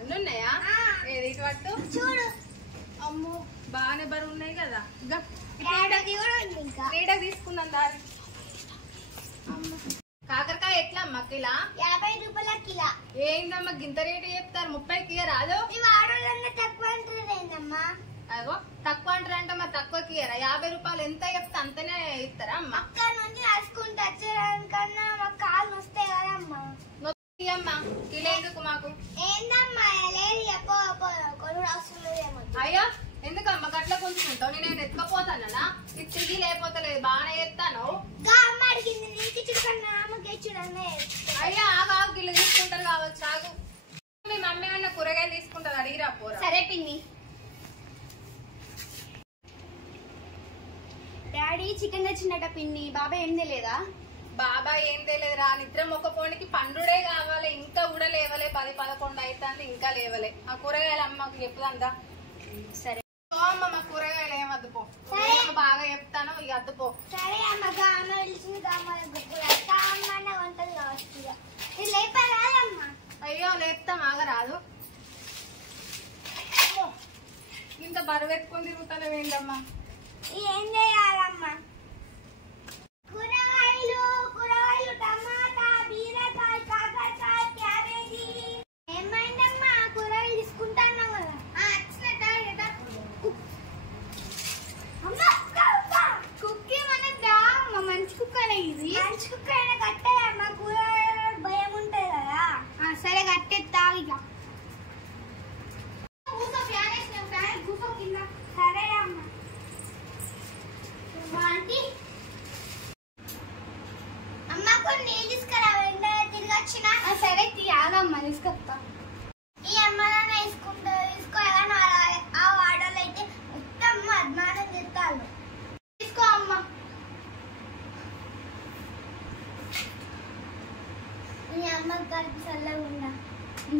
అన్నున్నాయా? ఏది ఇటు పట్టు చూడు. అమ్మో బాగానే బరువు ఉన్నాయి కదా. క్రీడకి తీసుకుందాం దారి. కాకరకాయ ఎట్లా అమ్మా కిలా? 50 రూపాయల కిలా. ఏందమ్మా గింత రేటు చెప్తారు? 30కి రాదు? తక్కువ అంటారేందమ్మా? అగో తక్కువ అంటారంటే మరి తక్కువకి 50 రూపాయలు ఎంత చెప్తే అంతనే ఇస్తారా అమ్మా? అక్కడ నుంచి రాసుకుంటే వచ్చేదానికన్నా మాకు కాళ్ళు వస్తాయి కదమ్మా. అమ్మా కిలో ఎందుకు మాకు? ఏందమ్మా లేదు కొనుడు అవసరం లేదేమో. అయ్యో ఎందుకమ్మా గట్ల కొంచుకుంటావు? నేను ఎత్తుకపోతానా? ఇది తిరిగి లేకపోతలేదు బాగానే చెప్తాను. అయ్యా ఆగు గిల్లు తీసుకుంటారు కావచ్చు. ఆగు మీ మమ్మీ ఏమన్నా కూరగాయలు తీసుకుంటారు అడిగిరా పోరా. సరే పిన్ని. డాడీ చికెన్ తెచ్చిందట పిన్ని. బాబాయ్ ఏం తెలియదా? బాబాయ్ ఏం తెలియదురా. నిద్ర మొక్క పోనికి పండుడే కావాలి. ఇంకా కూడా లేవలే. 10-11 అవుతుంది ఇంకా లేవలే. ఆ కూరగాయలు అమ్మకు చెప్పుదంతా. సరే అమ్మ మా కూరగాయలు ఏం వద్దుపో. బాగా చెప్తాను ఇక వద్దుపో. సరే అమ్మ వంటలు కావచ్చు. లేపారాదమ్మా? అయ్యో లేపుతాం ఆగరాదు. ఇంత బరువు ఎత్తుకొని తిరుగుతాను ఏంటమ్మా? ఏం చేయాలమ్మా? కూరగాయలు టమాటా బీరకాయ కాకరకాయ క్యాబేజీ. ఏమైందమ్మా? కూరగాయలు తీసుకుంటాను కదా. కుక్కీ మనదా అమ్మ? మంచి కుక్క ఇది. మంచి కుక్క అయినా కట్టేయమ్మా. కూరగాయలు భయం ఉంటది కదా. సరే కట్టేస్తా. ఇక సరే అమ్మ. అమ్మ కొన్ని నీళ్ళు తీసుకురా. తిరిగి వచ్చిన. సరే తీయాలమ్మా తీసుకొస్తా. ఈ అమ్మ వేసుకుంటా తీసుకోవాలని ఆ వాడలు అయితే మొత్తం అద్మానం చెప్తాను. తీసుకో అమ్మ. ఈ అమ్మ కలిపి చల్లగా ఉందా?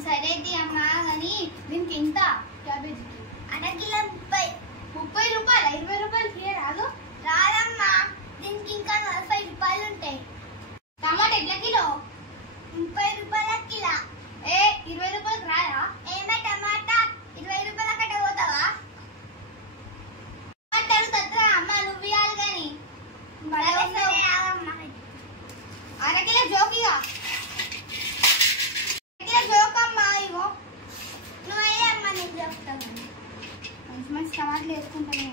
సరే అమ్మ. కానీ దీనికి ఎంత? క్యాబేజీకి అరకిలో 30 రూపాయలు. 20 రూపాయలకి రాదు? రాదమ్మా. దీనికి ఇంకా 40 రూపాయలు ఉంటాయి. టమాటా ఎట్లా కిలో? 30 రూపాయల కిలో. 20 రూపాయలకి రాదా? ఏమే టమాటా 20 రూపాయల కట్ట పోతావా? టమాటాలు అమ్మ నువ్వు ఇవ్వాలి కానీ. అరకిలో జోకిగా. అరకిలో జోకమ్మా. ఇగో నువ్వు అయ్యమ్మా. నేను చెప్తాను. మంచి టమాటాలు వేసుకుంటాను.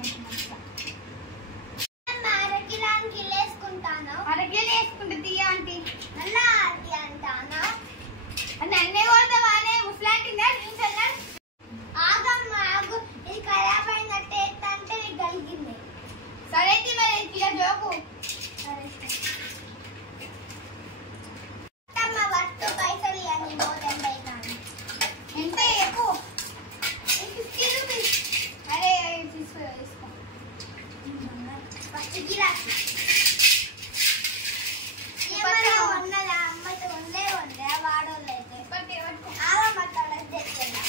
అరకిలానికి వేసుకుంటాను. అరకిలో వేసుకుంటే తీయ ఆంటీ. నల్లా ఆంటీ అంటానా? నన్నే కొడతావానే ముసలాంటిందా? ఆగమ్మా ఆగు. ఇది ఖరాబ్ అయినట్టు అంటే నీకు కలిగింది. సరే మరి కిలో జోకు. వస్తు పైసలు ఇవ్వండి. 180 ఎంత ఎక్కువ? 50 రూపీస్. అరే తీసుకో. ఏమన్నా ఉన్నదా? అమ్మతో ఉండే వాడోళ్ళు అయితే ఆగమ్మతాడని చెప్తున్నా.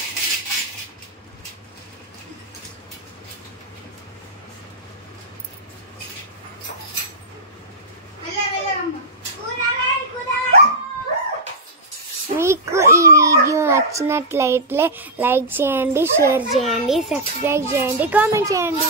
మీకు ఈ వీడియో నచ్చినట్లయితే లైక్ చేయండి, షేర్ చేయండి, సబ్స్క్రైబ్ చేయండి, కామెంట్ చేయండి.